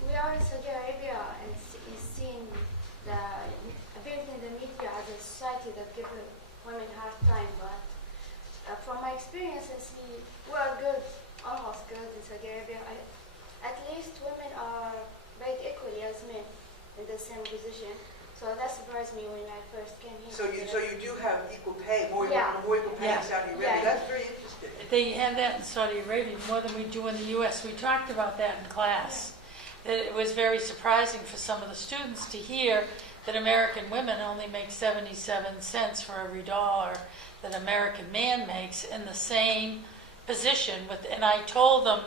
We are in Saudi Arabia and seeing appearing in the media as a society that gives women hard time, but from my experience, I see we are good, almost good in Saudi Arabia. At least women are paid equally as men in the same position. So that surprised me when I first came here. So you do have equal pay, more equal pay in Saudi Arabia. Yeah. That's very interesting. They have that in Saudi Arabia more than we do in the U.S. We talked about that in class. It was very surprising for some of the students to hear that American women only make 77 cents for every dollar that an American man makes in the same position. And I told them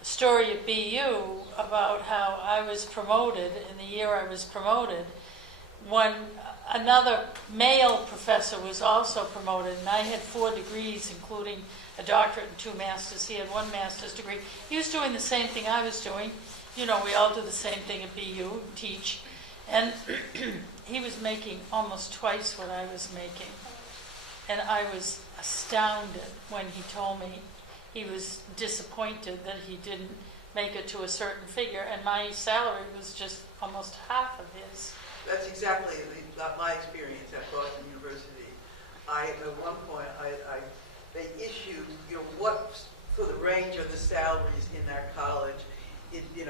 a story at BU about how I was promoted in the year I was promoted, when another male professor was also promoted, and I had 4 degrees, including a doctorate and 2 masters. He had 1 master's degree. He was doing the same thing I was doing. We all do the same thing at BU, teach. And he was making almost twice what I was making. And I was astounded when he told me he was disappointed that he didn't make it to a certain figure, and my salary was just almost half of his. That's exactly my experience at Boston University. At one point, they issued, what for the range of the salaries in our college,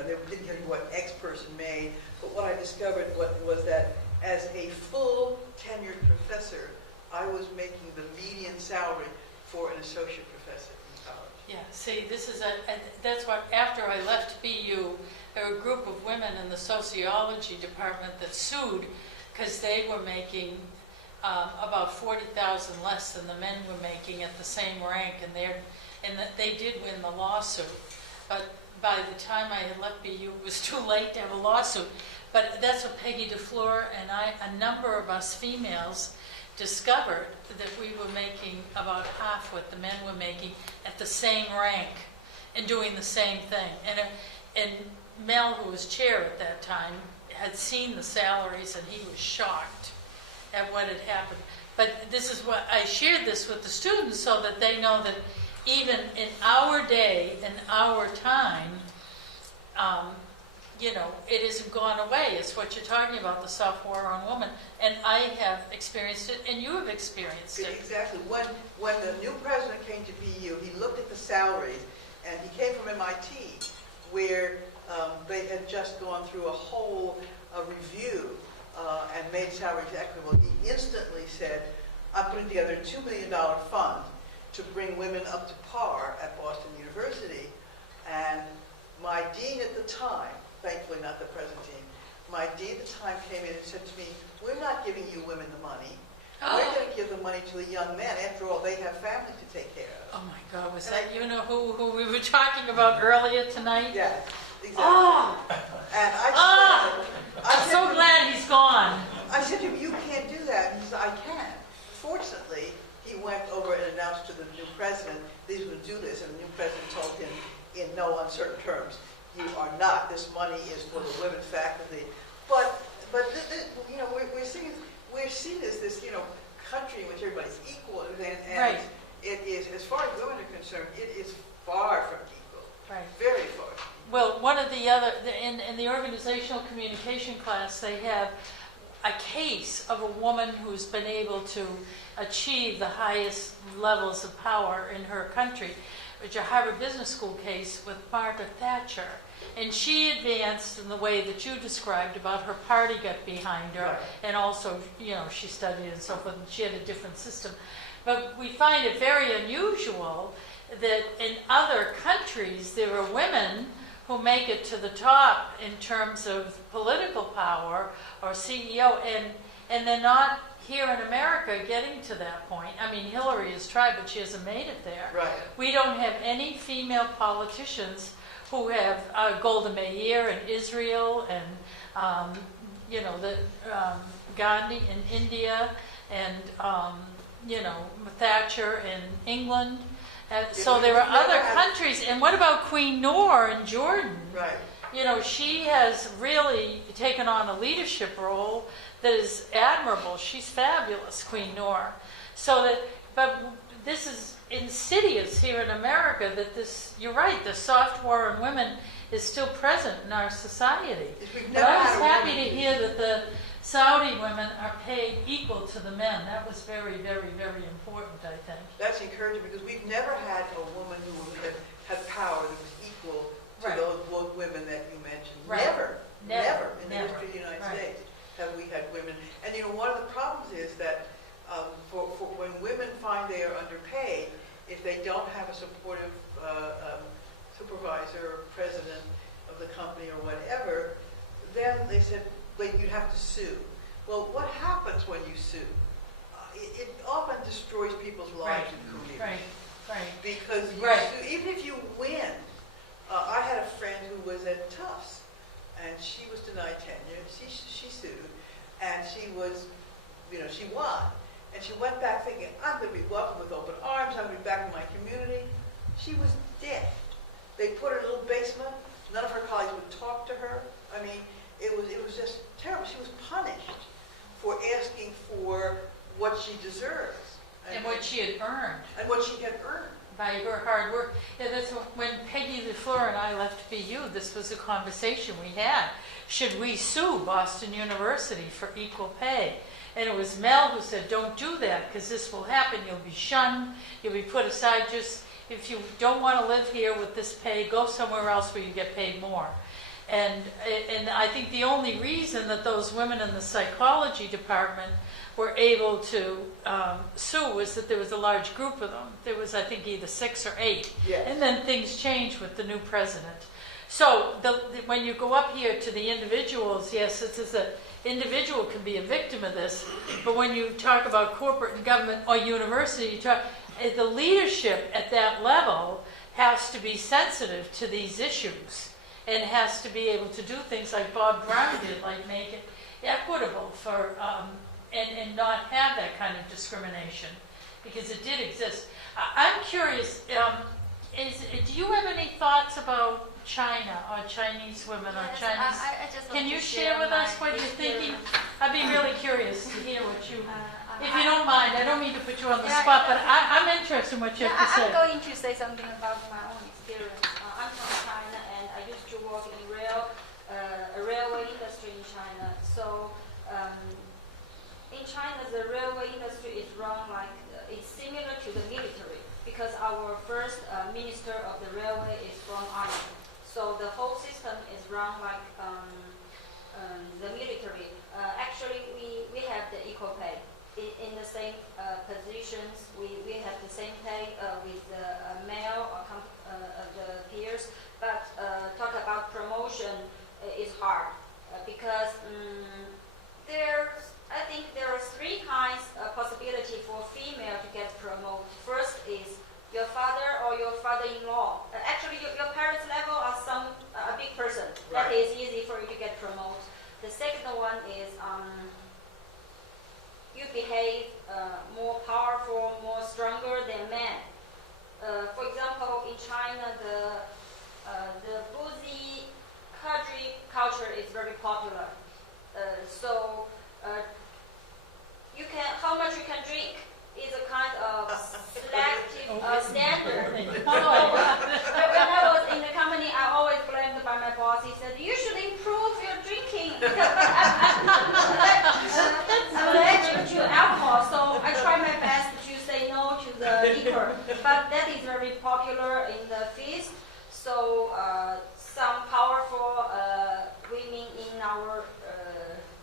they didn't tell you what X person made. But what I discovered was that as a full tenured professor, I was making the median salary for an associate professor in college. Yeah, see, this is that's what, after I left BU, there were a group of women in the sociology department that sued because they were making about 40,000 less than the men were making at the same rank, and that they did win the lawsuit. But by the time I had left BU, it was too late to have a lawsuit. But that's what Peggy DeFleur and a number of us females discovered, that we were making about half what the men were making at the same rank and doing the same thing. And Mel, who was chair at that time, had seen the salaries, and he was shocked at what had happened. But this is what I shared this with the students so that they know that even in our day, in our time, it hasn't gone away. It's what you're talking about, the soft war on women. And I have experienced it, and you have experienced it. Exactly. When the new president came to BU, he looked at the salaries, and he came from MIT, where they had just gone through a whole review and made salaries equitable. He instantly said, I'm putting together a $2 million fund to bring women up to par at Boston University. And my dean at the time, thankfully not the present dean, my dean at the time came in and said to me, we're not giving you women the money. We're going to give the money to the young men. After all, they have families to take care of. Oh my God, was that who we were talking about earlier tonight? Yeah, exactly. Oh, And I I'm so glad he's gone. I said to him, you can't do that. And he said, I can. Fortunately, he went over and announced to the new president that he was going to do this, and the new president told him in no uncertain terms, you are not. This money is for the women faculty. But we're seen as this, country in which everybody's equal, and Right. It is, as far as women are concerned, it is far from equal. Right. Very far. Well, one of the other, in the organizational communication class, they have a case of a woman who's been able to achieve the highest levels of power in her country, which is a Harvard Business School case with Margaret Thatcher. And she advanced in the way that you described about her party got behind her, Right. and also, she studied and so forth, and she had a different system. But we find it very unusual that in other countries there are women who make it to the top in terms of political power or CEO, and they're not here in America getting to that point. I mean, Hillary has tried, but she hasn't made it there. Right. We don't have any female politicians who have Golda Meir in Israel, and Gandhi in India, and Thatcher in England. So there are other countries. And what about Queen Noor in Jordan? Right. She has really taken on a leadership role that is admirable. She's fabulous, Queen Noor. But this is insidious here in America, that you're right, the soft war on women is still present in our society. But I was happy to hear that the Saudi women are paid equal to the men. That was very, very, very important, I think. That's encouraging, because we've never had a woman who had power that was equal to Right. those both women that you mentioned. Right. Never in the Never. history of the United Right. States have we had women. And one of the problems is that for when women find they are underpaid, if they don't have a supportive supervisor or president of the company or whatever, then they said, but you'd have to sue. Well, what happens when you sue? It often destroys people's lives and careers. Right. Because Right. even if you win, I had a friend who was at Tufts, and she was denied tenure. She sued, and she was, she won. And she went back thinking, I'm going to be welcomed with open arms, I'm going to be back in my community. She was dead. They put her in a little basement. None of her colleagues would talk to her. I mean, it was just terrible. She was punished for asking for what she deserves. And what she had earned. And what she had earned. By her hard work. Yeah, that's when Peggy LeFleur and I left BU, this was a conversation we had. Should we sue Boston University for equal pay? And it was Mel who said, don't do that, because this will happen. You'll be shunned. You'll be put aside. Just if you don't want to live here with this pay, go somewhere else where you get paid more. And I think the only reason that those women in the psychology department were able to sue was that there was a large group of them. There was, I think, either 6 or 8. Yes. And then things changed with the new president. So when you go up here to the individuals, yes, it is that individual can be a victim of this. But when you talk about corporate and government or university, the leadership at that level has to be sensitive to these issues and has to be able to do things like Bob Brown did, like make it equitable for and not have that kind of discrimination, because it did exist. I'm curious, do you have any thoughts about China or Chinese women or Chinese? I just want Can to you share with us what you're thinking? I'd be really curious to hear what you, if you don't mind. I don't mean to put you on the spot, but I'm interested in what you have to say. I'm going to say something about my own experience. I'm from China, and I used to work in railway industry in China. So in China, the railway industry is run like it's similar to the military, because our first minister of the railway is from army. So the whole system is run like the military. Actually, we have the equal pay. In the same positions, we have the same pay with the male the peers. But talk about promotion is hard because I think there are 3 kinds of possibility for female to get promoted. First is your father or your father-in-law. Actually, your parents' level are a big person. Right. That is easy for you to get promoted. The second one is you behave more powerful, more stronger than men. For example, in China, the boozy country culture is very popular. So how much you can drink is a kind of selective standard. When I was in the company, I always blamed by my boss. He said, "You should improve your drinking because I'm allergic to alcohol." So I try my best to say no to the liquor. But that is very popular in the feast. So some powerful women in our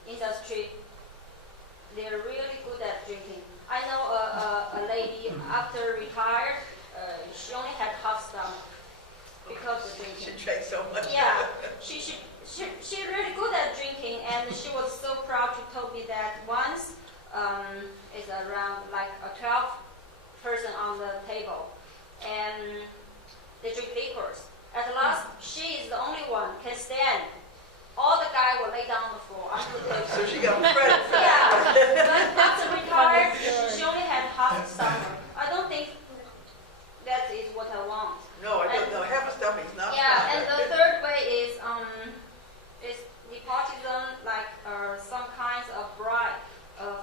industry, they're really good at drinking. I know a lady after retired, she only had half stomach because of drinking. She drank so much. Yeah, she really good at drinking, and she was so proud to tell me that once is around like a 12 person on the table, and they drink liquors. At last, she is the only one can stand. All the guy will lay down on the floor under the table. So she got credit for Yeah, that. but after retired, she only had half stomach. I don't think that is what I want. No, I don't know. Half a stomach is not Yeah, fine. and the third way is nepotism, like some kinds of bribe.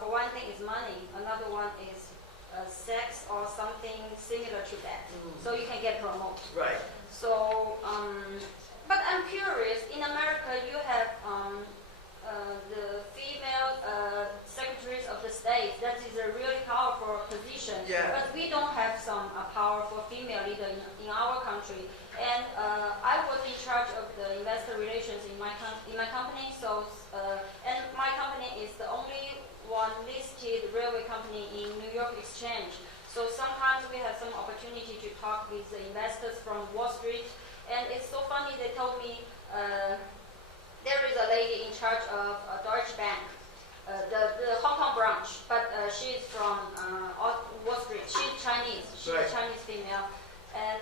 For one thing is money. Another one is sex or something similar to that. So you can get promoted. Right. So, but I'm curious, in America you have the female secretaries of the state. That is a really powerful position. Yeah. But we don't have some powerful female leader in our country. And I was in charge of the investor relations in my company. So, and my company is the only one listed railway company in New York Exchange. So sometimes we have some opportunity to talk with the investors from Wall Street. And it's so funny, they told me there is a lady in charge of Deutsche Bank, the Hong Kong branch, but she's from Wall Street. She's Chinese. She's Right. a Chinese female. And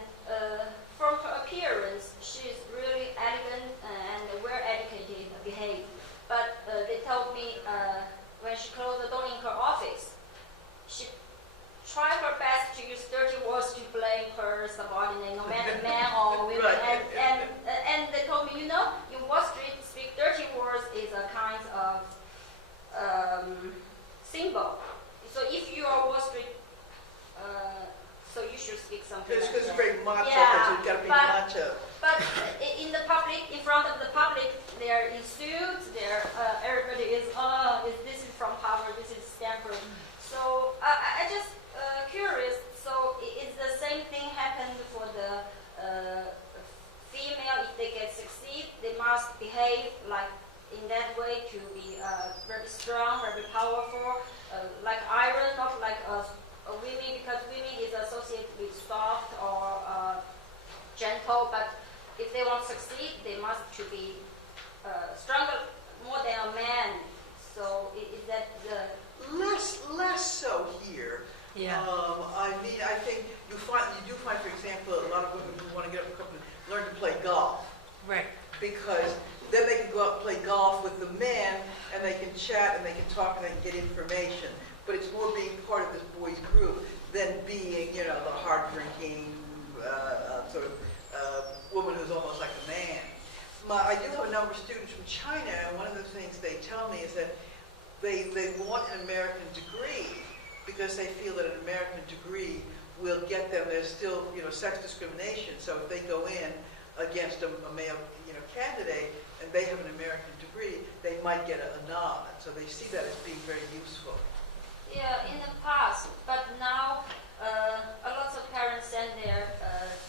from her appearance, she's really elegant and well-educated, behaved. But they told me when she closed the door in her office, she tried her best to use dirty words to blame her subordinate, no matter man or women. Right. And they told me, in Wall Street, speak dirty words is a kind of symbol. So if you are Wall Street, so you should speak something. Because like it's that. very macho, Yeah, but you've got to be but- macho. But in the public, in front of the public, they're in suits. Everybody is, this is from Harvard, this is Stanford. So I just curious. So is the same thing happened for the female? If they get succeed, they must behave like in that way to be very strong, very powerful, like iron, not like a women, because women is associated with soft or gentle, but if they want to succeed, they must to be stronger more than a man. So is that the Less so here. Yeah. I mean, I think you do find, for example, a lot of women who want to get up and learn to play golf. Right. Because then they can go out and play golf with the men, and they can chat, and they can talk, and they can get information. But it's more being part of this boys' group than being, the hard-drinking sort of woman who's almost like a man. I do have a number of students from China, and one of the things they tell me is that they want an American degree because they feel that an American degree will get them. There's still, sex discrimination. So if they go in against a male, candidate, and they have an American degree, they might get a nod. So they see that as being very useful. Yeah, in the past, but now a lot of parents send their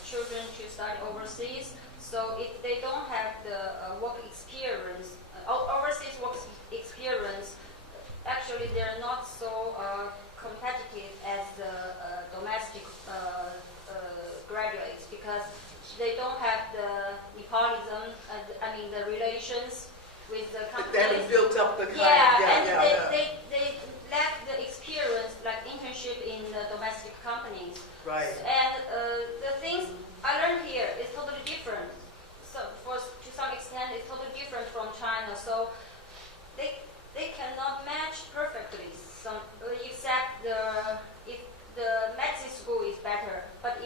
children to study overseas. So if they don't have the work experience, overseas work experience, actually they're not so competitive as the domestic graduates, because they don't have the Nepolism, the relations with the companies. They haven't built up the kind They lack the experience, like internship in the domestic companies. Right. And the things I learned here is totally different. So to some extent, it's totally different from China. So they cannot match perfectly. Except if the medicine school is better, but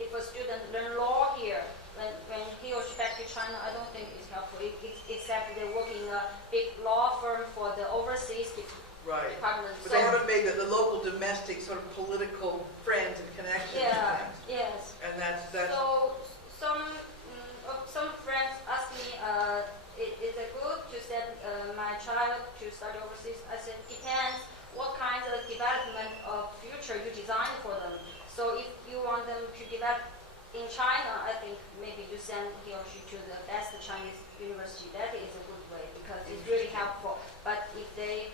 if a student learn law here, when he or she back to China, I don't think it's helpful. Except they work in a big law firm for the overseas department. But they haven't made the local domestic sort of political friends and connections. Yeah. And things. Yes. And that's. So some friends ask me, is it good to send my child to study overseas? I said, depends what kind of development of future you design for them. So if you want them to develop in China, I think maybe you send he or she to the best Chinese university. That is a good way, because it's really helpful. But if they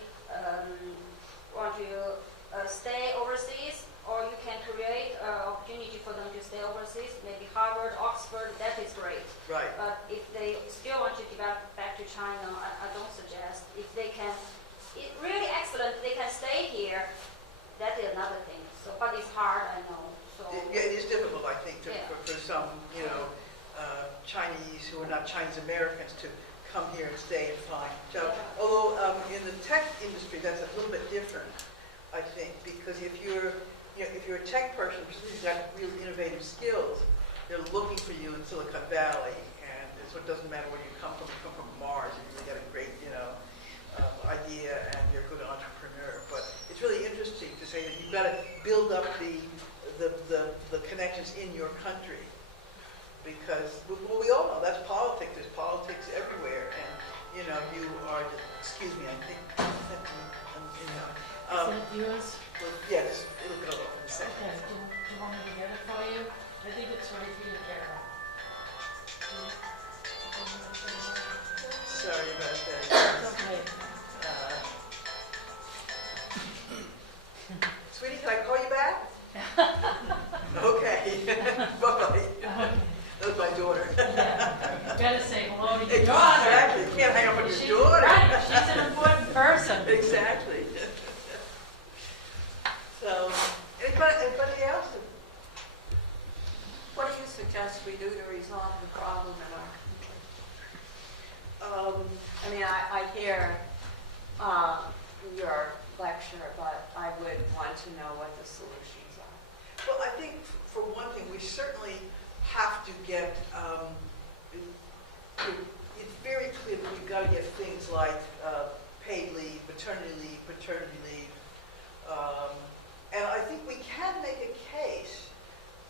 want to stay overseas, or you can create an opportunity for them to stay overseas, maybe Harvard, Oxford, that is great. Right. But if they still want to develop back to China, I don't suggest. If they can, it's really excellent, they can stay here, that is another thing. So, but it's hard, I know. So it is difficult, I think, for some, Chinese who are not Chinese Americans to come here and stay and find jobs. Yeah. Although in the tech industry, that's a little bit different, I think, because if you're a tech person who's got real innovative skills, they're looking for you in Silicon Valley, and so it doesn't matter where you come from. You come from Mars, and you got a great, idea, and you're a good entrepreneur. But it's really interesting to say that you've got to build up the connections in your country, because we all know that's politics. There's politics everywhere, and you are. Excuse me, I think. Is it yours? Well, yes, it'll go in a second. Okay, do you want me to get it for you? I think it's right here, Caryl. Sorry about that. It's okay. Sweetie, can I call you back? Okay. Bye-bye. Okay. That was my daughter. Yeah. You gotta say hello to your daughter. Exactly. You can't hang up with your daughter. Right, she's an important person. Exactly. So, anybody else? What do you suggest we do to resolve the problem in our country? I hear your lecture, but I would want to know what the solutions are. Well, I think for one thing, we certainly have to get, it's very clear that we've got to get things like paid leave, maternity leave, paternity leave. And I think we can make a case,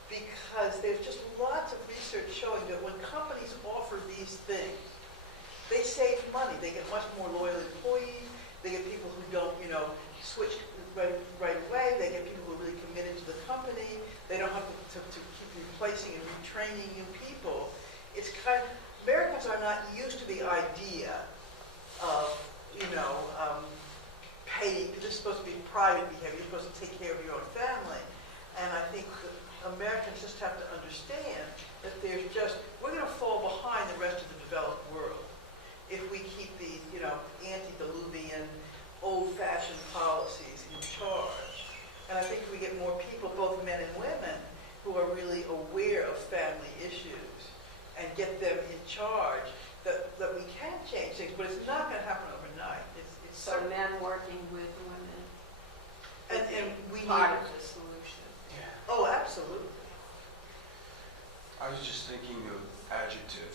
because there's just lots of research showing that when companies offer these things, they save money. They get much more loyal employees. They get people who don't, switch right away. They get people who are really committed to the company. They don't have to keep replacing and retraining new people. It's kind of, Americans are not used to the idea of, pay, this is supposed to be private behavior, you're supposed to take care of your own family. And I think Americans just have to understand that we're going to fall behind the rest of the developed world if we keep these, antediluvian, old-fashioned policies in charge. And I think if we get more people, both men and women, who are really aware of family issues and get them in charge, that we can change things, but it's not going to happen overnight. It's So men working with women and we part need, of the solution. oh, absolutely. I was just thinking of adjectives.